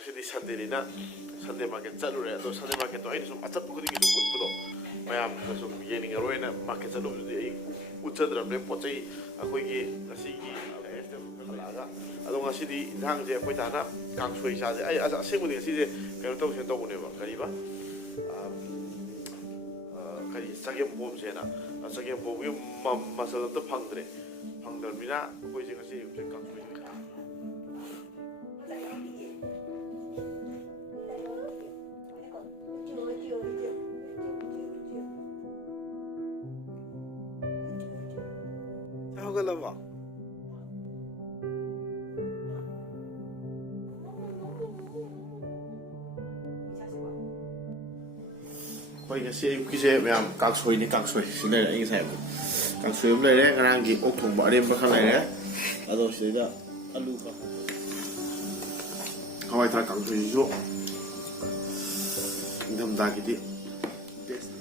ꯉꯁꯤꯗꯤ ꯁꯟꯗꯦꯅꯤꯅ ꯁꯟꯗꯦ ꯃꯥꯔꯀꯦꯠ ꯆꯠꯂꯨꯔꯦ ꯑꯗꯣ ꯁꯟꯗꯦ ꯃꯥꯔꯀꯦꯠꯇꯣ ꯑꯩꯅ ꯁꯨꯝ ꯑꯆꯠꯄ ꯈꯨꯗꯤꯡꯒꯤ ꯁꯨꯝ ꯎꯠꯄꯗꯣ ꯃꯌꯥꯝꯅ ꯁꯨꯝ ꯌꯦꯡꯅꯤꯡꯉꯔꯣꯏꯅ ꯃꯥꯔꯀꯦꯠ ꯆꯠꯂꯨꯕꯗꯨꯗꯤ ꯑꯩ ꯎꯠꯆꯗ꯭ꯔꯕꯅꯦ ꯄꯣꯠ ꯆꯩ ꯑꯩꯈꯣꯏꯒꯤ ꯉꯁꯤꯒꯤ ꯍꯜꯂꯛꯑꯒ ꯑꯗꯣ ꯉꯁꯤꯗꯤ ꯏꯟꯁꯥꯡꯁꯦ ꯑꯩꯈꯣꯏ ꯇꯥꯅ ꯀꯥꯡꯁꯣꯏ ꯆꯥꯁꯦ ꯑꯩ ꯑꯁꯦꯡꯕꯗꯤ ꯉꯁꯤꯁꯦ ꯀꯩꯅꯣ ꯇꯧꯁꯦꯅ ꯇꯧꯕꯅꯦꯕ ꯀꯔꯤꯕ ꯀꯔꯤ ꯆꯒꯦꯝꯄꯣꯝꯁꯦꯅ ꯆꯒꯦꯝꯄꯣꯝꯒꯤ ꯃꯆꯜ ꯑꯝꯇ ꯐꯪꯗ꯭ꯔꯕꯅꯤ나 ꯑꯩꯈꯣꯏꯁꯦ ꯉꯁꯤ ꯑꯌꯨꯛꯁꯦ ꯀꯥꯡꯁꯣꯏ huggalaba ꯑꯩꯈꯣꯏ ꯉꯁꯤ ꯑꯌꯨꯛꯀꯤꯁꯦ ꯃꯌꯥꯝ ꯀꯥꯡꯁꯣꯏꯅꯤ ꯀꯥꯡꯁꯣꯏ ꯁꯤ ꯂꯩꯔꯦ ꯑꯩ ꯉꯁꯥꯏ ꯀꯥꯡꯁꯣꯏ ꯑꯃ ꯂꯩꯔꯦ ꯉꯔꯥꯡꯒꯤ ꯑꯣꯛ ꯊꯣꯡꯕ ꯑꯔꯦꯝꯕ ꯈꯔ ꯂꯩꯔꯦ ꯑꯗꯣ ꯁꯤꯗꯩꯗ ꯑꯂꯨ ꯍꯋꯥꯏ ꯊꯔꯥꯛ ꯀꯥꯡꯁꯣꯏꯁꯤꯁꯨ ꯏꯪꯊꯝꯊꯥꯒꯤꯗꯤ ꯕꯦꯁ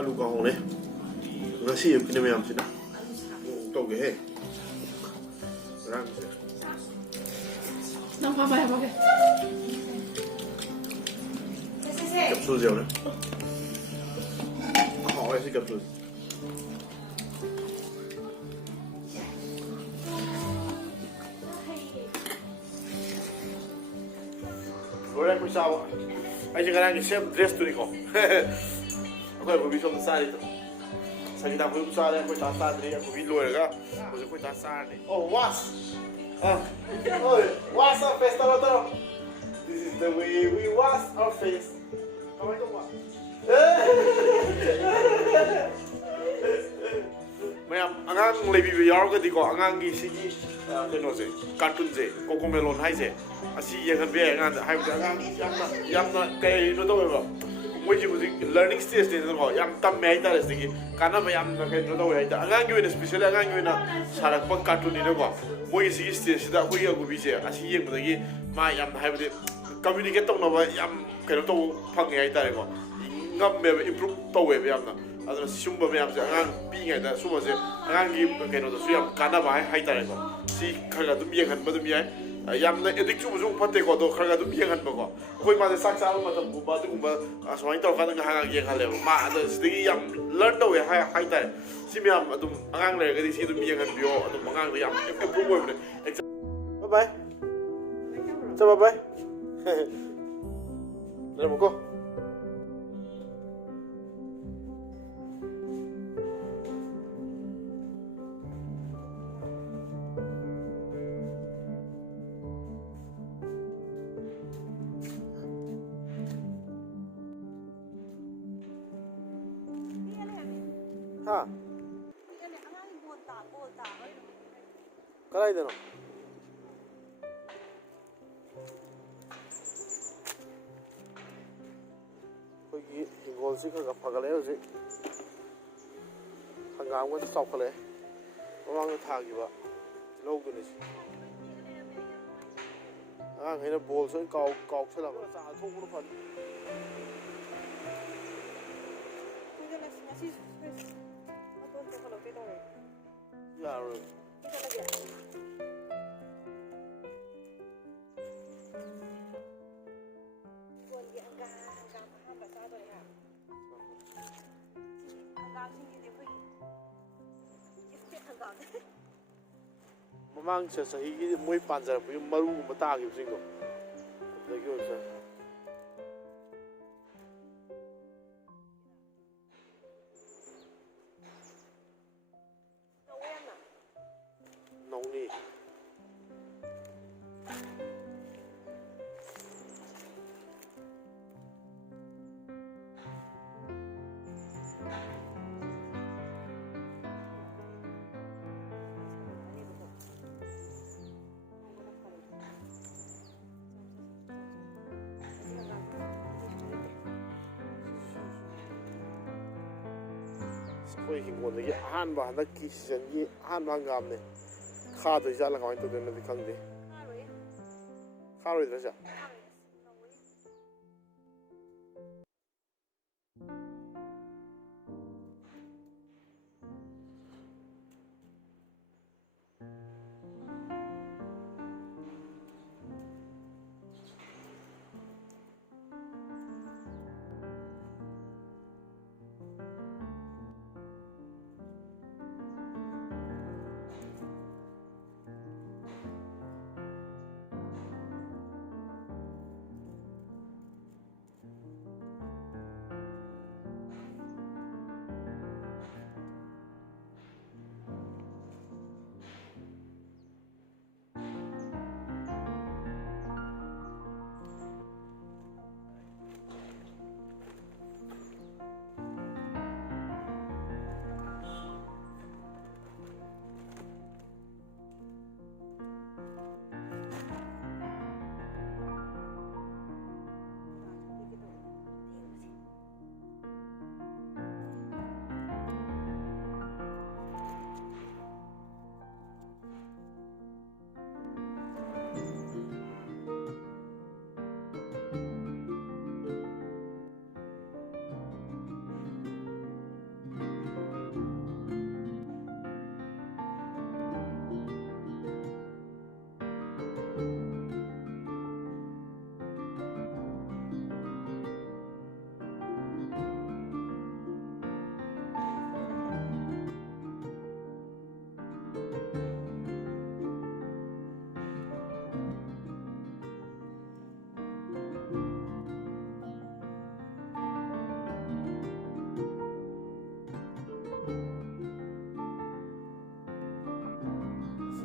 alu kahong nih ngasi yuk kini mayam sih dah tau gak he rang sih nang apa ya pakai kapsul jauh nih oh sih kapsul goreng pisau aja sekarang ini siap dress tuh nih kok akwai gobe som tsari to sai da gobe tsari akwai ta tsari gobe loira ko je akwai ta tsari oh was oh wash our face taro this is the way we wash our face kamai to wa mayam angang lebi bi yaw ga di ko angang gi sigi keno je cartoon je cocomelon hai je asi yengan be angang hai ga angang yamna kai no to ba मोइजी बुझी learning stage ने तो याम तम में आइता रहते कि काना में याम ना कहीं तो आइता अगांग यूँ ने स्पेशल अगांग यूँ ना सारा पक कार्टून ने को मोइजी सी स्टेज सिदा कोई अगुबी बीचे ऐसी ये मतलब कि माँ याम ना है बदे कम्युनिकेट तो ना वो याम कहीं तो फंगे आइता रहे को ngam में improve तो हुए याम ना अदर सुम्ब में याम से अगांग पींग आइता सुम्ब से अगांग की कहीं तो सुयाम काना बाहे आइता रहे को सी खरगा तुम ये खन बदुम ये यामना एडिक चुबुजु फते को दो खरगा दुम येंगन बको अखोय माजे साक चाबा मतम गुबा दुगुबा असमाय तौ खान nga हागा येंगले मा अद सिदगी याम लर्न तौ हाय हाय ताय सिमियाम अदुम अंगांग लेरगदि सि दुम येंगन बियो अदुम अंगांग याम इम्प्रूव ओइबने बाय बाय चा बाय लेमको हाँ कराई देना कोई हिंगोल से का फगले उसे हंगाम को चौकले ममांग थागी बा लोग तो नहीं हाँ कहीं ना बोल से काउ से लगा चाह तो पूरा फल यार ममांग से सही की मोई पांजर पे मरु बता के सिंगो देखियो सर नौनी कोई हिंगोल की अहानबा हंदक्की सीजनगी अहानबा हंगामने खादोइ जाला कमाय तौदोइनो दि खंगदे खारोइद्रा जा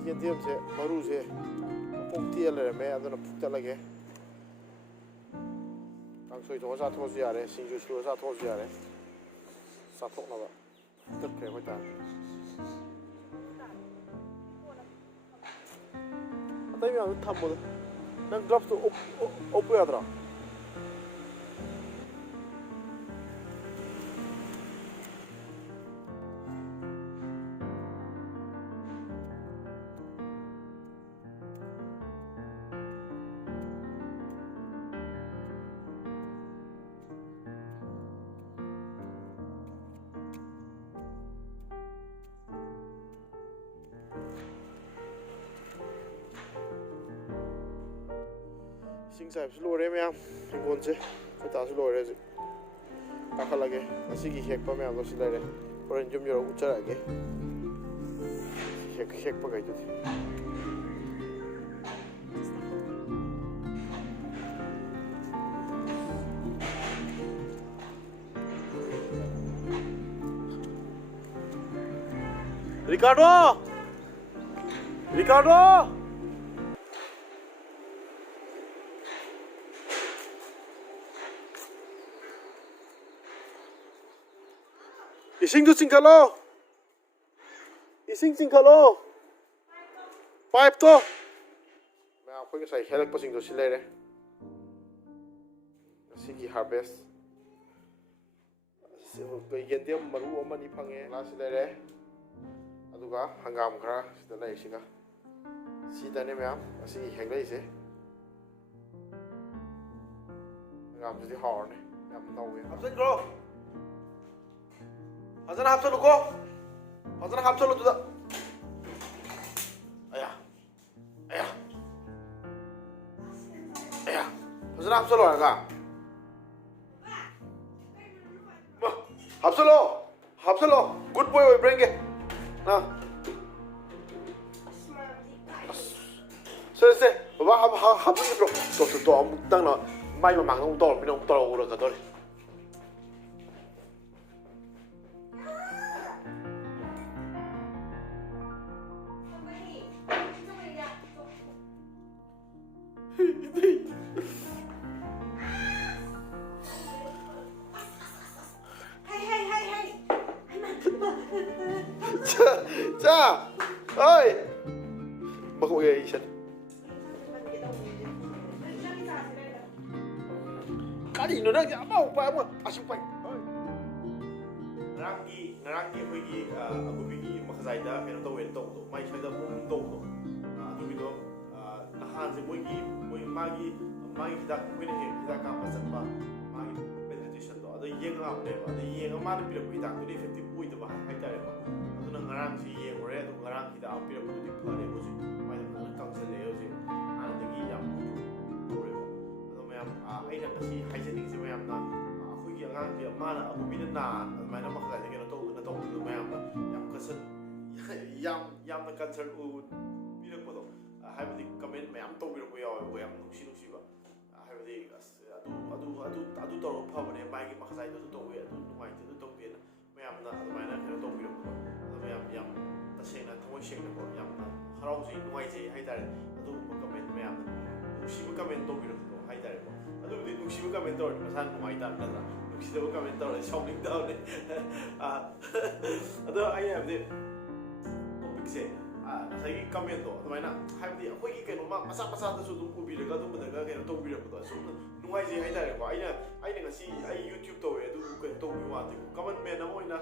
ꯌꯦꯟꯗꯦꯝꯁꯦ ꯃꯔꯨꯁꯦ ꯃꯄꯨꯡ ꯇꯦꯛꯑ ꯂꯩꯔꯝꯃꯦ ꯑꯗꯨꯅ ꯐꯨꯛꯇꯠꯂꯒꯦ ꯀꯥꯡꯁꯣꯏ ꯊꯣꯡꯉ ꯆꯥꯊꯣꯛꯑꯁꯨ ꯌꯥꯔꯦ ꯁꯤꯡꯖꯨ ꯁꯨꯔ ꯆꯥꯊꯣꯛꯑꯁꯨ ꯌꯥꯔꯦ ꯆꯥꯊꯣꯛꯅꯕ ꯐꯨꯛꯇꯠꯈ꯭ꯔꯦ ꯑꯩꯈꯣꯏ ꯇꯥꯔꯦ ꯑꯇꯩ ꯃꯌꯥꯝꯗꯣ ꯊꯝꯃꯣꯗ ꯅꯪ ꯒ꯭ꯂꯞꯁꯇꯣ ꯎꯞꯄ ꯌꯥꯗ꯭ꯔꯣ ꯏꯁꯤꯡ ꯆꯥꯏꯕꯁꯨ ꯂꯣꯏꯔꯦ ꯃꯌꯥꯝ ꯍꯤꯡꯒꯣꯜꯁꯦ ꯑꯩꯈꯣꯏ ꯇꯥꯁꯨ ꯂꯣꯏꯔꯦ ꯍꯧꯖꯤꯛ ꯀꯥꯈꯠꯂꯒꯦ ꯉꯁꯤꯒꯤ ꯍꯦꯛꯄ ꯃꯌꯥꯝꯗꯣ ꯁꯤ ꯂꯩꯔꯦ ꯍꯣꯔꯦꯟ ꯌꯨꯝ ꯌꯧꯔꯒ ꯎꯠꯆꯔꯛꯑꯒꯦ ꯍꯦꯛꯄꯈꯩꯗꯨꯗꯤ Ricardo! Ricardo! 이싱도 찡칼로! 이싱 찡칼로! 파이프도! ꯑꯩꯈꯣꯏ ꯉꯁꯥꯏ ꯍꯦꯜꯂꯛꯄꯁꯤꯡꯗꯣ ꯁꯤ ꯂꯩꯔꯦ ꯉꯁꯤꯒꯤ ꯍꯥꯔꯚꯦꯁ ꯌꯦꯟꯗꯦꯝ ꯃꯔꯨ ꯑꯃꯅꯤ ꯐꯪꯉꯦ ꯁꯤ ꯂꯩꯔꯦ ꯑꯗꯨꯒ ꯍꯪꯒꯥꯝ ꯈꯔ ꯁꯤꯗ ꯂꯩꯔꯤꯁꯤꯒ ꯁꯤꯗꯅꯦ ꯃꯌꯥꯝ ꯑꯁꯤꯒꯤ ꯍꯦꯛꯂꯛꯏꯁꯦ ꯍꯪꯒꯥꯝꯁꯤꯗꯤ ꯍꯥꯎꯔꯅꯤ ꯌꯥꯝ ꯅꯧꯋꯦ ꯍꯥꯞꯆꯤꯟꯈ꯭ꯔꯣ ꯐꯖꯅ ꯍꯥꯞꯆꯜꯂꯨꯀꯣ ꯐꯖꯅ ꯍꯥꯞꯆꯜꯂꯨ ꯑꯗꯨꯗ ꯑꯌꯥ ꯑꯌꯥ ꯑꯌꯥ फजरा हफ्सलो आगा हफ्सलो गुड बॉय ओइ ब्रेंगे ना से बाबा हफ्सलो तो अमुक तंग माइ ममांग अमुक तौर पिन अमुक तौर उरा कदोरे 자, 어이, 먹고 예 이션. 까리 너랑 아마 오빠 아마 아쉽다. 나랑기 거기 아구비기 막사이다 그냥 또 왼도 마이 사이다 몸도 아두기도 나한테 뭐이 마기 기다 거기는 기다 까빠 잡바 마기 메디테이션도 아도 이해가 안 돼. 아도 이해가 많이 필요 있다. 그게 effective 보이도 봐. 하이다래 봐. ngaransi yengore adu ngarang kita apir pudi phare boji mai na council le yoji anadagi yam tore ado mayam aina kasi hygienic se mayam na akhui gi angang bi mana abu bi na mai na makha de keno to mayam na yam kasan yam na concern u bi re podo haibdi comment mayam to bi ro yaw yam nuksi ba haibdi adu to pha bane mai gi makha dai to we adu mai to bi na mayam na adu mai na keno to bi ro ꯌꯥꯝ ꯇꯁꯦꯡꯅ ꯊꯃꯣꯏ ꯁꯦꯡꯅꯀꯣ ꯌꯥꯝꯅ ꯍꯔꯥꯎꯖꯩ ꯅꯨꯡꯉꯥꯏꯖꯩ ꯍꯥꯏꯇꯥꯔꯦ ꯑꯗꯨꯒꯨꯝꯕ ꯀꯃꯦꯟ ꯃꯌꯥꯝꯅ ꯅꯨꯡꯁꯤꯕ ꯀꯃꯦꯟ ꯇꯧꯕꯤꯔꯛꯄꯗꯣ ꯍꯥꯏꯇꯥꯔꯦꯀꯣ ꯑꯗꯨꯕꯨꯗꯤ ꯅꯨꯡꯁꯤꯕ ꯀꯃꯦꯟ ꯇꯧꯔꯗꯤ ꯃꯁꯥꯅ ꯅꯨꯡꯉꯥꯏꯇꯥꯕ ꯅꯠꯇ꯭ꯔꯥ ꯅꯨꯡꯁꯤꯗꯕ ꯀꯃꯦꯟ ꯇꯧꯔꯗꯤ ꯁꯥꯎꯅꯤꯡꯗꯕꯅꯦ ꯑꯗꯣ ꯑꯩꯅ ꯍꯥꯏꯕꯗꯤ ꯇꯣꯄꯤꯛꯁꯦ ꯉꯁꯥꯏꯒꯤ ꯀꯃꯦꯟꯗꯣ ꯑꯗꯨꯃꯥꯏꯅ ꯍꯥꯏꯕꯗꯤ ꯑꯩꯈꯣꯏꯒꯤ ꯀꯩꯅꯣꯃ ꯃꯆꯥꯗꯁꯨ ꯑꯗꯨꯝ ꯎꯕꯤꯔꯒ ꯑꯗꯨꯝꯕꯗꯒ ꯀꯩꯅꯣ ꯇꯧꯕꯤꯔꯛꯄꯗꯣ ꯑꯁꯨꯝ ꯅꯨꯡꯉꯥꯏꯖꯩ ꯍꯥꯏꯇꯥꯔꯦꯀꯣ ꯑꯩꯅ ꯉꯁꯤ ꯑꯩ ꯌꯨꯇ꯭ꯌꯨꯕ ꯇꯧꯋꯦ ꯑꯗꯨꯕꯨ ꯀꯩꯅꯣ ꯇꯧꯕꯒꯤ ꯋꯥꯗꯦ ꯀꯃꯟ ꯃꯦꯟ ꯑꯃ ꯑꯣꯏꯅ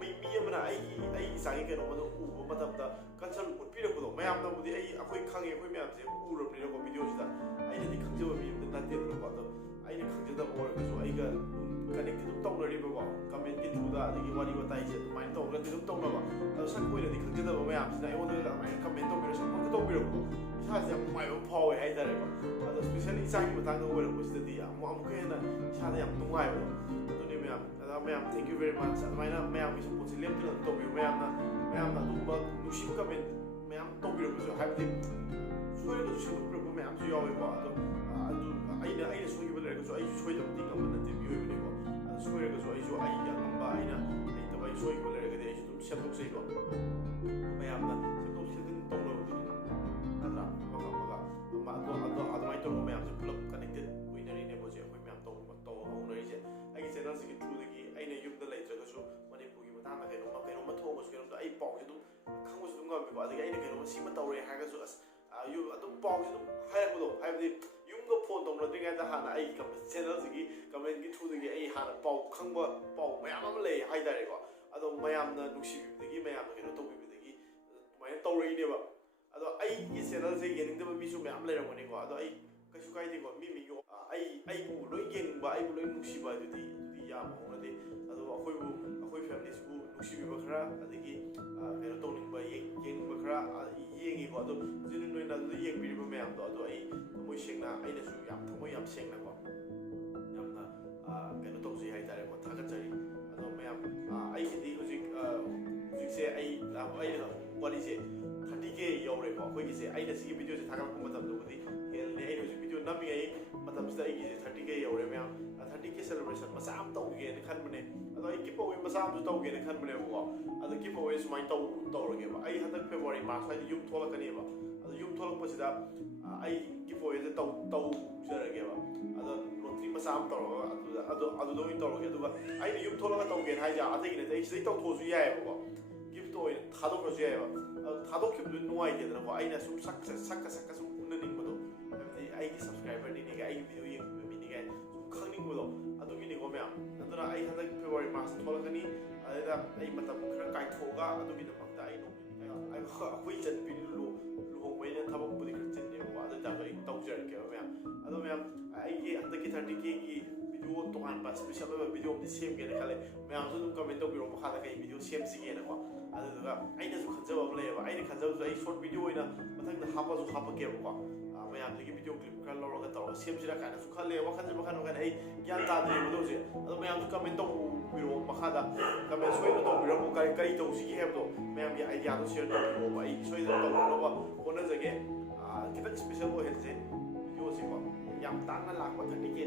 ꯃꯤ ꯑꯃꯅ ꯑꯩꯒꯤ ꯏꯆꯥꯒꯤ ꯀꯩꯅꯣꯃꯗꯣ ꯎꯕ ꯃꯇꯝꯗ ꯀꯟꯁꯔꯟ ꯎꯠꯄꯤꯔꯛꯄꯗꯣ ꯃꯌꯥꯝꯅꯕꯨꯗꯤ ꯑꯩꯈꯣꯏ ꯈꯪꯉꯦ ꯑꯩꯈꯣꯏ ꯃꯌꯥꯝꯁꯦ ꯎꯔꯕꯅꯤꯅꯀꯣ ꯚꯤꯗꯤꯑꯣꯁꯤꯗ ꯑꯩꯅꯗꯤ ꯈꯪꯖꯕ ꯃꯤ ꯑꯃꯇ ꯅꯠꯇꯦꯗꯅꯀꯣ ꯑꯗꯣ ꯑꯩꯅ ꯈꯪꯖꯗꯕ ꯑꯣꯏꯔꯒꯁꯨ ꯑꯩꯒ ꯀꯅꯦꯛꯇꯤ ꯑꯗꯨꯝ ꯇꯧꯅꯔꯤꯕꯀꯣ ꯀꯃꯦꯟꯒꯤ ꯊ꯭ꯔꯨꯗ ꯑꯗꯒꯤ ꯋꯥꯔꯤ ꯋꯥꯇꯥꯏꯁꯦ ꯑꯗꯨꯃꯥꯏꯅ ꯇꯧꯔꯒꯗꯤ ꯑꯗꯨꯝ ꯇꯧꯅꯕ ꯑꯗꯣ ꯁꯛ ꯑꯣꯏꯅꯗꯤ ꯈꯪꯖꯗꯕ ꯃꯌꯥꯝꯁꯤꯅ ꯑꯩꯉꯣꯟꯗ ꯑꯗꯨꯃꯥꯏꯅ ꯀꯃꯦꯟ ꯇꯧꯕꯤꯔ ꯁꯞꯄꯣꯔꯠ ꯇꯧꯕꯤꯔꯛꯄꯗꯣ ꯏꯁꯥꯁꯦ ꯌꯥꯝ ꯅꯨꯡꯉꯥꯏꯕ ꯐꯥꯎꯋꯦ ꯍꯥꯏꯇꯥꯔꯦꯀꯣ ꯑꯗꯣ ꯁ꯭ꯄꯦꯁꯦꯜꯂꯤ ꯏꯆꯥꯒꯤ ꯃꯇꯥꯡꯗ ꯑꯣꯏꯔꯛꯄꯁꯤꯗꯗꯤ ꯑꯃꯨꯛꯀ ꯍꯦꯟꯅ ꯏꯁꯥꯗ ꯌꯥꯝ ꯅꯨꯡꯉꯥꯏꯕꯗꯣ ꯑꯗꯨꯅꯤ ꯃꯌꯥꯝ ꯃꯌꯥꯝ ꯊꯦꯡꯛ ꯌꯨ ꯚꯦꯔꯤ ꯃꯆ ꯑꯗꯨꯃꯥꯏꯅ ꯃꯌꯥꯝꯒꯤ ꯁꯞꯄꯣꯔꯠꯁꯦ ꯂꯦꯞꯇꯅ ꯇꯧꯕꯤꯌꯨ ꯃꯌꯥꯝꯅ ꯑꯗꯨꯒꯨꯝꯕ ꯅꯨꯡꯁꯤꯕ ꯀꯃꯦꯟ ꯃꯌꯥꯝ ꯇꯧꯕꯤꯔꯛꯄꯁꯨ ꯍꯥꯏꯕꯗꯤ ꯁꯣꯏꯔꯒꯁꯨ ꯁꯦꯝꯗꯣꯛꯄꯤꯔꯛꯄ ꯃꯌꯥꯝꯁꯨ ꯌꯥꯎꯋꯦꯀꯣ ꯑꯗꯣ ꯑꯩꯅ ꯁꯣꯏꯈꯤꯕ ꯂꯩꯔꯒꯁꯨ ꯑꯩꯁꯨ ꯁꯣꯏꯗꯕꯗꯤ ꯉꯝꯕ ꯅꯠꯇꯦ ꯃꯤꯑꯣꯏꯕꯅꯤꯀꯣ ꯑꯗꯣ ꯁꯣꯏꯔꯒꯁꯨ ꯑꯩꯁꯨ ꯑꯩꯒꯤ ꯑꯉꯝꯕ ꯑꯩꯅ ꯍꯩꯇꯕ ꯑꯩ ꯁꯣꯏꯈꯤꯕ ꯂꯩꯔꯒꯗꯤ ꯑꯩꯁꯨ ꯑꯗꯨꯝ ꯁꯦꯝꯗꯣꯛꯆꯩꯀꯣ ꯃꯌꯥꯝꯅ ꯁꯦꯝꯗꯣꯛ ꯁꯦꯝꯖꯤꯟ ꯇꯧꯅꯕꯗꯨ kꯩꯅꯣ ꯁꯤꯃ ꯇꯧꯔꯦ ꯍꯥꯏꯔꯒꯁꯨ ꯑꯁ ꯑꯗꯨꯝ ꯄꯥꯎꯁꯤ ꯑꯗꯨꯝ ꯍꯥꯏꯔꯛꯄꯗꯣ ꯍꯥꯏꯕꯗꯤ ꯌꯨꯝꯒ ꯐꯣꯟ ꯇꯧꯅꯗ꯭ꯔꯤꯉꯩꯗ ꯍꯥꯟꯅ ꯑꯩ ꯆꯦꯅꯦꯜꯁꯤꯒꯤ ꯀꯃꯦꯟꯒꯤ ꯊ꯭ꯔꯨꯗꯒꯤ ꯑꯩ ꯍꯥꯟꯅ ꯄꯥꯎ ꯈꯪꯕ ꯄꯥꯎ ꯃꯌꯥꯝ ꯑꯃ ꯂꯩ ꯍꯥꯏꯇꯥꯔꯦꯀꯣ ꯑꯗꯣ ꯃꯌꯥꯝꯅ ꯅꯨꯡꯁꯤꯕꯤꯕꯗꯒꯤ ꯃꯌꯥꯝꯅ ꯀꯩꯅꯣ ꯇꯧꯕꯤꯕꯗꯒꯤ ꯑꯗꯨꯃꯥꯏꯅ ꯇꯧꯔꯛꯏꯅꯦꯕ ꯑꯗꯣ ꯑꯩꯒꯤ ꯆꯦꯅꯦꯜꯁꯦ ꯌꯦꯡꯅꯤꯡꯗꯕ ꯃꯤꯁꯨ ꯃꯌꯥꯝ ꯂꯩꯔꯝꯒꯅꯤꯀꯣ ꯑꯗꯣ ꯑꯩ ꯀꯩꯁꯨ ꯀꯥꯏꯗꯦꯀꯣ ꯃꯤꯒꯤ ꯑꯩꯕꯨ ꯂꯣꯏ ꯌꯦꯡꯅꯤꯡꯕ ꯑꯩꯕꯨ ꯂꯣꯏ ꯅꯨꯡꯁꯤꯕ ꯑꯗꯨꯗꯤ ꯌꯥꯝ ꯍꯧꯅꯗꯦ ꯑꯗꯣ ꯑꯩꯈꯣꯏ ꯐꯦꯃꯤꯂꯤꯁꯤꯕꯨ ꯅꯨꯡꯁꯤꯕꯤꯕ ꯈꯔ ꯑꯗꯒꯤ ꯀꯩꯅꯣ ꯇꯧꯅꯤꯡꯕ ꯌꯦꯡꯅꯤꯡꯕ ꯈꯔ ꯌꯦꯡꯉꯤꯀꯣ ꯑꯗꯣ ꯖꯦꯅꯨꯏꯟ ꯑꯣꯏꯅ ꯑꯗꯨꯗ ꯌꯦꯡꯕꯤꯔꯤꯕ ꯃꯌꯥꯝꯗꯣ ꯑꯗꯣ ꯑꯩ ꯊꯃꯣꯏ ꯁꯦꯡꯅ ꯑꯩꯅꯁꯨ ꯊꯃꯣꯏ ꯌꯥꯝ ꯁꯦꯡꯅꯀꯣ ꯌꯥꯝꯅ ꯀꯩꯅꯣ ꯇꯧꯖꯩ ꯍꯥꯏꯇꯥꯔꯦꯀꯣ ꯊꯥꯒꯠꯆꯔꯤ ꯑꯗꯣ ꯃꯌꯥꯝ ꯑꯩꯒꯤꯗꯤ ꯍꯧꯖꯤꯛꯁꯦ ꯑꯩꯅ ꯋꯥꯔꯤꯁꯦ 30K ꯌꯧꯔꯦꯀꯣ ꯑꯩꯈꯣꯏꯒꯤꯁꯦ ꯑꯩꯅ ꯁꯤꯒꯤ ꯚꯤꯗꯤꯑꯣꯁꯦ ꯊꯥꯒꯠꯂꯛꯄ ꯃꯇꯝꯗꯕꯨꯗꯤ ꯍꯦꯜꯂꯦ ꯑꯩꯅ ꯍꯧꯖꯤꯛ ꯚꯤꯗꯤꯑꯣ ꯅꯝꯃꯤꯉꯩ ꯃꯇꯝꯁꯤꯗ ꯑꯩꯒꯤꯁꯦ 30K ꯌꯧꯔꯦ ꯃꯌꯥꯝ 30K ꯁꯦꯂꯦꯕ꯭ꯔꯦꯁꯟ ꯃꯆꯥ ꯑꯃ ꯇꯧꯒꯦꯅ ꯈꯟꯕꯅꯦ ꯑꯗꯣ ꯑꯩ ꯒꯤꯐ ꯑꯋꯦ ꯃꯆꯥ ꯑꯃꯁꯨ ꯇꯧꯒꯦꯅ ꯈꯟꯕꯅꯦꯕꯀꯣ ꯑꯗꯣ ꯒꯤꯐ ꯑꯋꯦ ꯁꯨꯃꯥꯏꯅ ꯇꯧꯔꯒꯦꯕ ꯑꯩ ꯍꯟꯗꯛ ꯐꯦꯕ꯭ꯔꯨꯋꯥꯔꯤ ꯃꯥꯔꯆ ꯁ꯭ꯋꯥꯏꯗ ꯌꯨꯝ ꯊꯣꯛꯂꯛꯀꯅꯦꯕ ꯑꯗꯣ ꯌꯨꯝ ꯊꯣꯛꯂꯛꯄꯁꯤꯗ ꯑꯩ ꯒꯤꯐ ꯑꯋꯦꯁꯦ ꯇꯧꯖꯔꯒꯦꯕ ꯑꯗꯣ ꯂꯣꯇ꯭ꯔꯤ ꯃꯆꯥ ꯑꯃ ꯇꯧꯔꯒ ꯑꯗꯨꯗ ꯑꯣꯏꯅ ꯇꯧꯔꯒꯦ ꯑꯗꯨꯒ ꯑꯩꯅ ꯌꯨꯝ ꯊꯣꯛꯂꯒ ꯇꯧꯒꯦꯅ ꯍꯥꯏꯁꯦ ꯑꯇꯩꯒꯤ ꯅꯠꯇꯦ ꯑꯩ ꯁꯤꯗꯩ ꯇꯧꯊꯣꯛꯑꯁꯨ ꯌꯥꯏꯑꯕꯀꯣ ꯒꯤꯐꯇꯣ ꯑꯣꯏꯅ ꯊꯥꯗꯣꯛꯈ꯭ꯔꯁꯨ ꯌꯥꯏꯑꯕ ꯑꯗꯣ ꯊꯥꯗꯣꯛꯈꯤꯕꯗꯨ ꯅꯨꯡꯉꯥꯏꯇꯦꯗꯅꯀோ ꯑꯩꯅ ꯁꯨꯝ ꯁꯛꯀ ꯁꯨꯝ ꯎꯅꯅꯤꯡꯕꯗꯣ ꯍꯥꯏꯕꯗꯤ ꯑꯩꯒꯤ ꯁꯕꯁꯀ꯭ꯔꯥꯏꯕꯔꯅꯤꯅꯦ ꯑꯩꯒꯤ ꯚꯤꯗꯤꯑꯣ ꯌꯦꯡꯕꯤꯕ ꯃꯤꯅꯤꯒꯥꯏ ꯁꯨꯝ ꯈꯪꯅꯤꯡꯕꯗꯣ ꯑꯗꯨꯒꯤꯅꯤꯀꯣ ꯃꯌꯥꯝ ꯑꯗꯨꯅ ꯑꯩ ꯍꯟꯗꯛ ꯐꯦꯕ꯭ꯔꯨꯋꯥꯔꯤ ꯃꯥꯔꯆ ꯊꯣꯛꯂꯛꯀꯅꯤ ꯑꯗꯨꯗ ꯑꯩ ꯃꯇꯝ ꯈꯔ ꯀꯥꯏꯊꯣꯛꯑꯒ ꯑꯗꯨꯒꯤꯗꯃꯛꯇ ꯑꯩꯈꯣꯏ ꯏꯆꯟꯅꯨꯄꯤ ꯂꯨꯍꯣꯡꯕꯩꯅ ꯊꯕꯛꯄꯨꯗꯤ ꯈꯔ ꯆꯤꯟꯅꯦꯕꯀꯣ ꯑꯗꯨ ꯑꯣꯏꯇꯥꯔꯁꯨ ꯑꯩ ꯇꯧꯖꯔꯛꯀꯦꯕ ꯃꯌꯥꯝ ꯑꯗꯣ ꯃꯌꯥꯝ ꯑꯩꯒꯤ ꯍꯟꯗꯛꯀꯤ 30Kꯒꯤ ꯚꯤꯗꯤꯑꯣ ꯇꯣꯉꯥꯟꯕ ꯁ꯭ꯄꯦꯁꯦꯜ ꯑꯣꯏꯕ ꯚꯤꯗꯤꯑꯣ ꯑꯃꯗꯤ ꯁꯦꯝꯒꯦꯅ ꯈꯜꯂꯦ ꯃꯌꯥꯝꯁꯨ ꯑꯗꯨꯝ ꯀꯃꯦꯟ ꯇꯧꯕꯤꯔꯛꯑꯣ ꯃꯈꯥꯗ ꯀꯩ ꯚꯤꯗꯤꯑꯣ ꯁꯦꯝꯁꯤꯒꯦꯅꯀꯣ ꯑꯗꯨꯗꯨꯒ ꯑꯩꯅꯁꯨ ꯈꯟꯖꯕ ꯑꯃ ꯂꯩꯌꯦꯕ ꯑꯩꯅ ꯈꯟꯖꯕꯁꯨ ꯑꯩ ꯁꯣꯔꯠ ꯚꯤꯗꯤꯑꯣ ꯑꯣꯏꯅ ꯃꯊꯪꯗ ꯍꯥꯞꯄꯛꯀꯦꯕꯀꯣ ꯃꯌꯥꯝꯗꯒꯤ ꯚꯤꯗꯤꯑꯣ ꯀ꯭ꯂꯤꯞ ꯈꯔ ꯂꯧꯔꯒ ꯇꯧꯔꯒ ꯁꯦꯝꯁꯤꯔꯥ ꯀꯥꯏꯅꯁꯨ ꯈꯜꯂꯦ ꯋꯥꯈꯜꯁꯦ ꯃꯈꯜ ꯑꯩ ꯒ꯭ꯌꯥꯟ ꯇꯥꯗ꯭ꯔꯤꯕꯗꯣ ꯍꯧꯖꯤꯛ ꯑꯗꯣ ꯃꯌꯥꯝꯁꯨ ꯀꯃꯦꯟ ꯇꯧꯕꯤꯔꯛꯑꯣ ꯃꯈꯥꯗ ꯀꯃꯦꯟ ꯁꯣꯏꯗꯅ ꯇꯧꯕꯤꯔꯛꯑꯣ ꯀꯔꯤ ꯇꯧꯁꯤꯒꯦ ꯍꯥꯏꯕꯗꯣ ꯃꯌꯥꯝꯒꯤ ꯑꯥꯏꯗꯤꯌꯥꯗꯣ ꯁꯤꯌꯔ ꯇꯧꯕꯤꯔꯛꯑꯣꯕ ꯑꯩ ꯁꯣꯏꯗꯅ ꯇꯧꯅꯕ ꯍꯣꯠꯅꯖꯒꯦ ꯈꯤꯇꯪ ꯁ꯭ꯄꯦꯁꯦꯜ ꯑꯣꯏꯍꯟꯁꯦ ꯚꯤꯗꯤꯑꯣꯁꯦꯀꯣ ꯌꯥꯝ ꯇꯥꯡꯅ ꯂꯥꯛꯄ 30Kꯅꯦ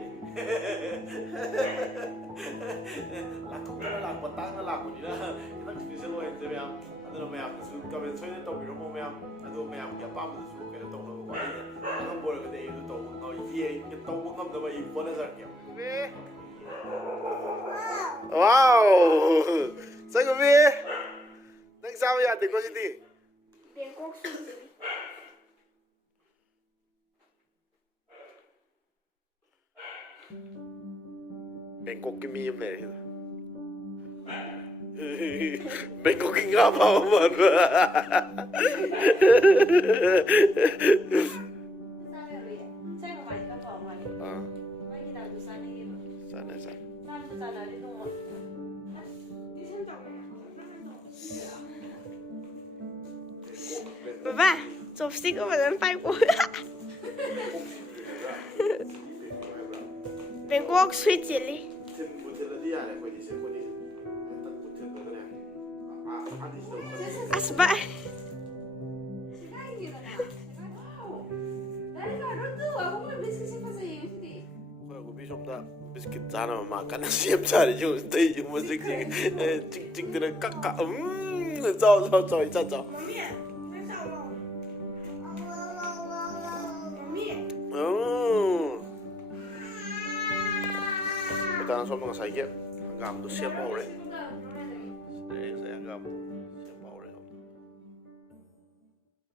ꯂꯥꯛꯊꯣꯛꯇꯅ ꯂꯥꯛꯄ ꯇꯥꯡꯅ ꯂꯥꯛꯄꯅꯤꯅ ꯈꯤꯇꯪ ꯁ꯭ꯄꯦꯁꯦꯜ ꯑꯣꯏꯍꯟꯁꯦ ꯃꯌꯥꯝ ꯑꯗꯨꯅ ꯃꯌꯥꯝꯅꯁꯨ ꯀꯃꯦꯟ ꯁꯣꯏꯗꯅ ꯇꯧꯕꯤꯔꯝꯃꯣ ꯃꯌꯥꯝ ꯑꯗꯣ ꯃꯌꯥꯝꯒꯤ ꯑꯄꯥꯝꯕꯗꯁꯨ ꯀꯩꯅꯣ ꯇꯧꯅꯕꯀꯣ ꯑꯩꯅ ꯑꯉꯝꯕ ꯑꯣꯏꯔꯒꯗꯤ ꯑꯩ ꯑꯗꯨ ꯇꯧꯕ ꯉꯝꯅꯕ ꯑꯩ ꯍꯣꯠꯅꯖꯔꯛꯀꯦ ꯋꯥꯎ ꯆꯪꯒꯨꯝꯕꯤ ꯅꯪ ꯆꯥꯕ ꯌꯥꯗꯦꯀꯣ ꯁꯤꯗꯤ ꯕꯦꯡꯀꯣꯛꯀꯤ ꯃꯤ ꯑꯃ ꯂꯩꯔꯦ ꯁꯤꯗ ꯕꯦꯡꯀꯣꯛꯀꯤ ꯉꯥ ꯐꯥꯕ ꯃꯥꯟꯕ Baba, chopstick ko ba ng pipe ko? Bangkok sweet chili. Asba. Biscuit sana makan siap cari juga stay cuma cik dengan kakak jauh kita langsung mengasai ya agam tu siap mau deh saya agam